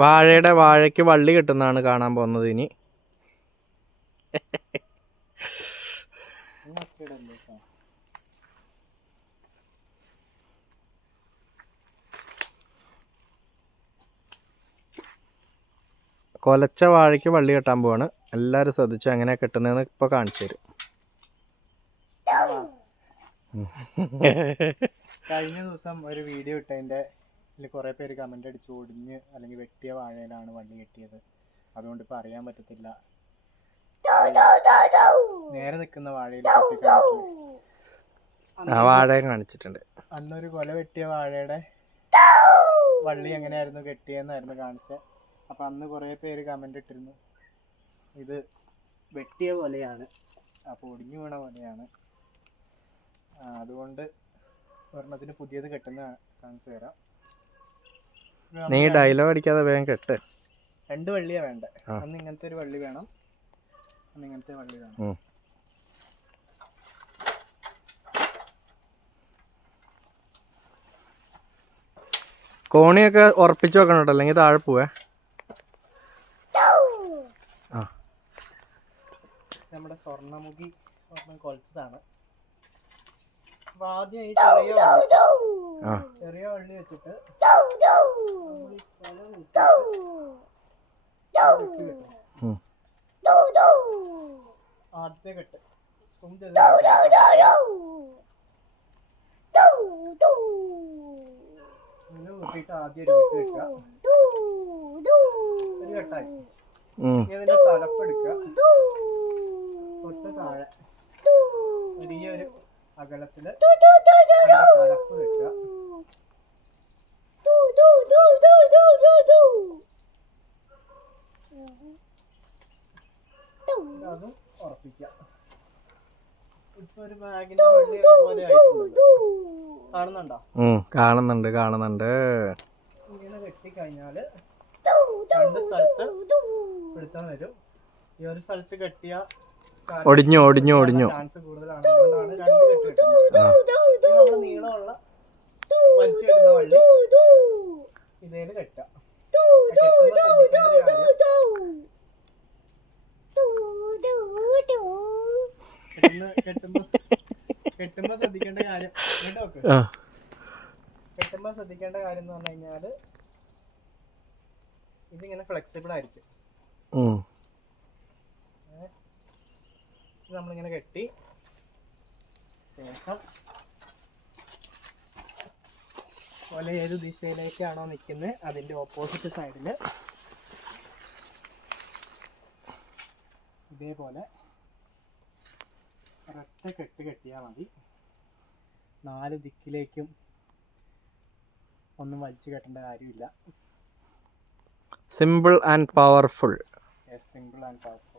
വാഴയുടെ വാഴയ്ക്ക് വള്ളി കെട്ടുന്നതാണ് കാണാൻ പോകുന്നത് ഇനി. കൊലച്ച വാഴയ്ക്ക് വള്ളി കെട്ടാൻ പോവാണ്. എല്ലാവരും ശ്രദ്ധിച്ചു എങ്ങനെയാ കെട്ടുന്നതെന്ന് ഇപ്പോൾ കാണിച്ചു തരും. കഴിഞ്ഞ ദിവസം ഒരു വീഡിയോ ഇട്ടതിന്റെ ഇതിൽ കുറേ പേര് കമന്റ് അടിച്ച് ഒടിഞ്ഞ് അല്ലെങ്കിൽ വെട്ടിയ വാഴയിലാണ് വണ്ടി കെട്ടിയത്. അതുകൊണ്ട് ഇപ്പോൾ അറിയാൻ പറ്റത്തില്ല. നേരെ നിൽക്കുന്ന വാഴയിൽ ആ കാണിച്ചിട്ടുണ്ട്. അന്നൊരു കൊല വെട്ടിയ വാഴയുടെ വള്ളി എങ്ങനെയായിരുന്നു കെട്ടിയെന്നായിരുന്നു കാണിച്ചത് അപ്പം അന്ന് കുറേ പേര് കമന്റ് ഇട്ടിരുന്നു. ഇത് വെട്ടിയ പോലെയാണ് അപ്പോൾ ഒടിഞ്ഞു വീണ പോലെയാണ് അതുകൊണ്ട് ഒരെണ്ണത്തിന് പുതിയത് കെട്ടുന്ന കാണിച്ചു തരാം. നീ ഡയലോഗ് അടിക്കാതെ വേഗം കെട്ട്. രണ്ട് വള്ളിയാ വേണ്ട? അന്ന് ഇങ്ങനത്തെ ഒരു വള്ളി വേണം. അന്ന് ഇങ്ങനത്തെ വള്ളി വേണം. കോണിയൊക്കെ ഉറപ്പിച്ചു വെക്കണം കേട്ടോ അല്ലെങ്കിൽ താഴെ പോവേ. ആ. നമ്മുടെ സ്വർണമുഖി സ്വർണം കൊലച്ചതാണ്. ആദ്യം ഈ ചെറിയ ആ. ചെറിയ വള്ളി വെച്ചിട്ട് ആദ്യത്തെ കെട്ട് ആദ്യം കെട്ടായി ഉം. ഇനി അതിന്റെ തലപ്പ് എടുക്കുക തൊട്ട് താഴെ ചെറിയൊരു അകലത്തിൽ തലപ്പ് വെക്കുക അതും ഇപ്പൊ ഒരു ബാഗിന്റെ വള്ളി പോലെ ആയിട്ടുണ്ടല്ലോ കാണുന്നുണ്ടോ. കാണുന്നുണ്ട് കാണുന്നുണ്ട്. ഇങ്ങനെ കെട്ടിക്കഴിഞ്ഞാൽ രണ്ട് സ്ഥലത്ത് പിടുത്തം വരും. ഈ ഒരു സ്ഥലത്ത് കെട്ടിയ ഒടിഞ്ഞു ഒടിഞ്ഞു ഒടിഞ്ഞു. ചാൻസ് കൂടുതലാണ്. അതുകൊണ്ടാണ് രണ്ട് കെട്ട് കെട്ടുന്നത് ഇത് നമ്മുടെ നീളമുള്ള വലിച്ചു കെട്ടുന്ന വള്ളി ഇതേൽ കെട്ടാം കെട്ടുന്ന കെട്ടുമ്പോ ശ്രദ്ധിക്കേണ്ട കാര്യം ഇങ്ങോട്ട് ആ. കെട്ടുമ്പോ ശ്രദ്ധിക്കേണ്ട കാര്യം എന്ന് പറഞ്ഞു കഴിഞ്ഞാൽ ഇതിങ്ങനെ ഫ്ലെക്സിബിൾ ആയിരിക്കും. നമ്മളിങ്ങനെ കെട്ടി ശേഷം പോലെ ഏത് ദിശയിലേക്കാണോ നിൽക്കുന്നത് അതിന്റെ ഓപ്പോസിറ്റ് സൈഡിൽ ഇതേപോലെ ഒരൊറ്റ കെട്ട് കെട്ടിയാൽ മതി. നാല് ദിക്കിലേക്കും ഒന്നും വലിച്ചു കെട്ടേണ്ട കാര്യമില്ല. Simple and powerful simple and powerful